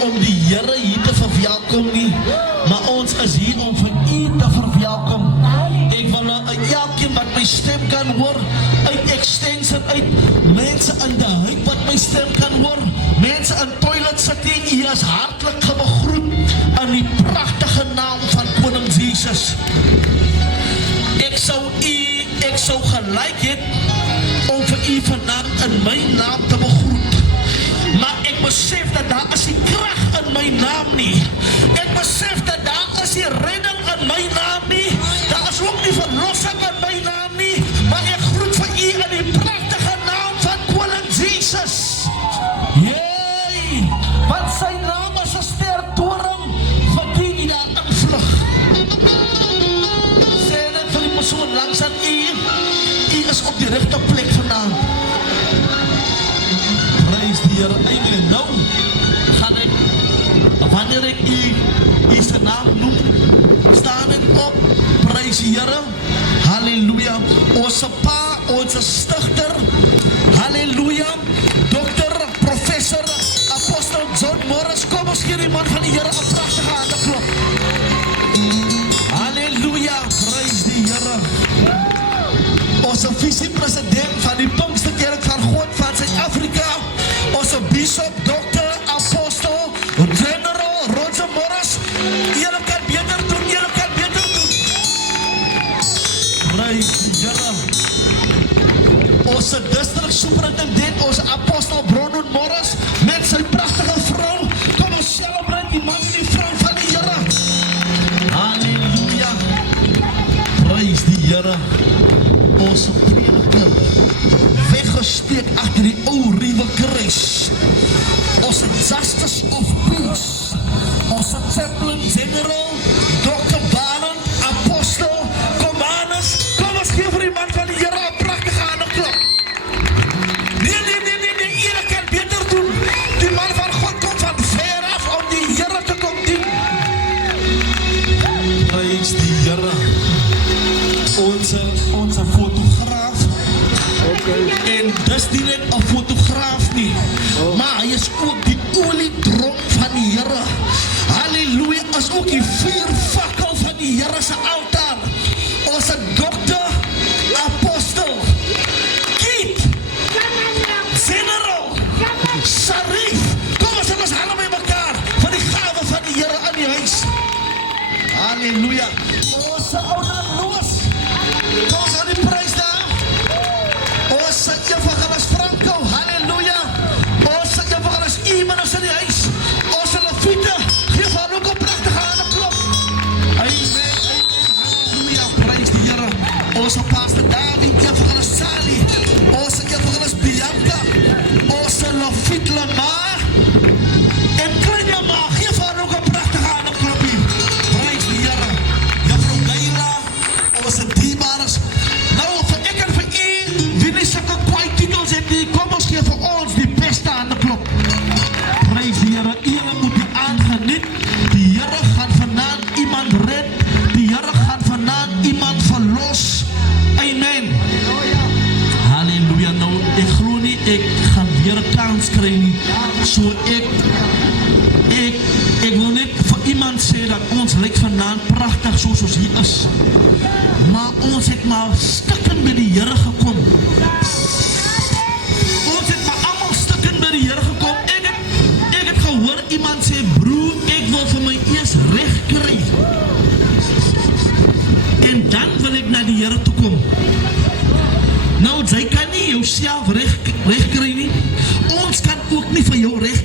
om die Here hier te verwelkom nie, maar ons is hier om vir u te verwelkom. Ek wil elkeen wat my stem kan hoor, uit extension, uit mense in die huid wat my stem kan hoor, mense in toilet sitting, u is hartlik begroet in die pragtige naam van Koning Jesus. Ek sou gelyk het om vir u vanaand in my naam te begroet, maar ek besef dat daar is die krag in my naam nie. Ek besef dat daar is die redding in my naam nie. Daar is ook nie verlossing in my naam nie, maar ek groet vir u in die pragtige naam van Koning Jesus. Jee, want sy naam is 'n stertoring vir die daar invlug. Sê dit vir die persoon langs aan u is op die regte plek vandaan. Prys die Here. Amen. Nou gaan ek, wanneer ek u se naam noem, staan ek op. Prys die Here. Halleluja. Ons pa, ons stigter, halleluja, dokter, professor, apostel John Morris, kom ons gee die man van die Here 'n pragtige handeklop. Halleluja. Prys die Here. Onze vice-president van die Pinksterkerk van God van Suid-Afrika, onze bishop, dokter, apostel, general, Roger Morris, jullie kan beter doen, jullie kan beter doen. Prys die Here. Onze district superintendent, onze apostel Bronwyn Morris, met zijn prachtige vrouw, kom ons celebrate die man en die vrouw van die Here. Halleluja. Prys die Here. Onze prediker, weggesteek achter die ou ruwe kruis. Onze Justice of Peace, onze chaplain general, Dr. Balen, apostel, commanders, kom ons geef vir die man van die Here 'n pragtige handeklop. Nee, julle kan beter doen. Die man van God kom van ver af om die Here te kom dien. Prys die Here. Onze fotograaf, en dis nie net 'n fotograaf nie, maar hy is ook die oliedrom van die Here. Halleluja, is ook die vuurvakkel van die Here se altaar. Onze dokter, apostel, Keith, general, Sharif, kom ons het ons hande by mekaar vir die gawe van die Here in die huis. Halleluja. Onze ouder Loos, kom ons aan die prys daar. Ons evangelis Franco, halleluja. Ons evangelis Iman is in die huis. Ons Leviete, geef haar ook 'n pragtige handeklop. Amen, halleluja, prys die Here. Ons pastor David, evangelis Sally, ons evangelis Bianca, ons Leviete Lamar, en klein Lamar, geef haar ook 'n pragtige handeklop hier. Prys die Here. Juffrou Gaila, ons diebares. Nou, vir ek en vir u, wie nie sulke kwaai titels het nie, kom ons gee vir ons die beste handeklop. Prys die Here, julle moet die aangeniet. Die Here gaan vanaand iemand red, die Here gaan vanaand iemand verlos. Amen. Halleluja. Nou, ek glo nie, ek gaan weer 'n kans kry nie. So ek wil net vir iemand sê dat ons lyk vanaand pragtig soos ons hier is. Maar ons het maar stukken by die Here gekom. Ons het maar allemaal stukken by die Here gekom. Ek het gehoor iemand sê, broer, ek wil vir my eers recht kry. En dan wil ek na die Here toe kom. Nou, jy kan nie jouself recht kry nie. Ons kan ook nie vir jou recht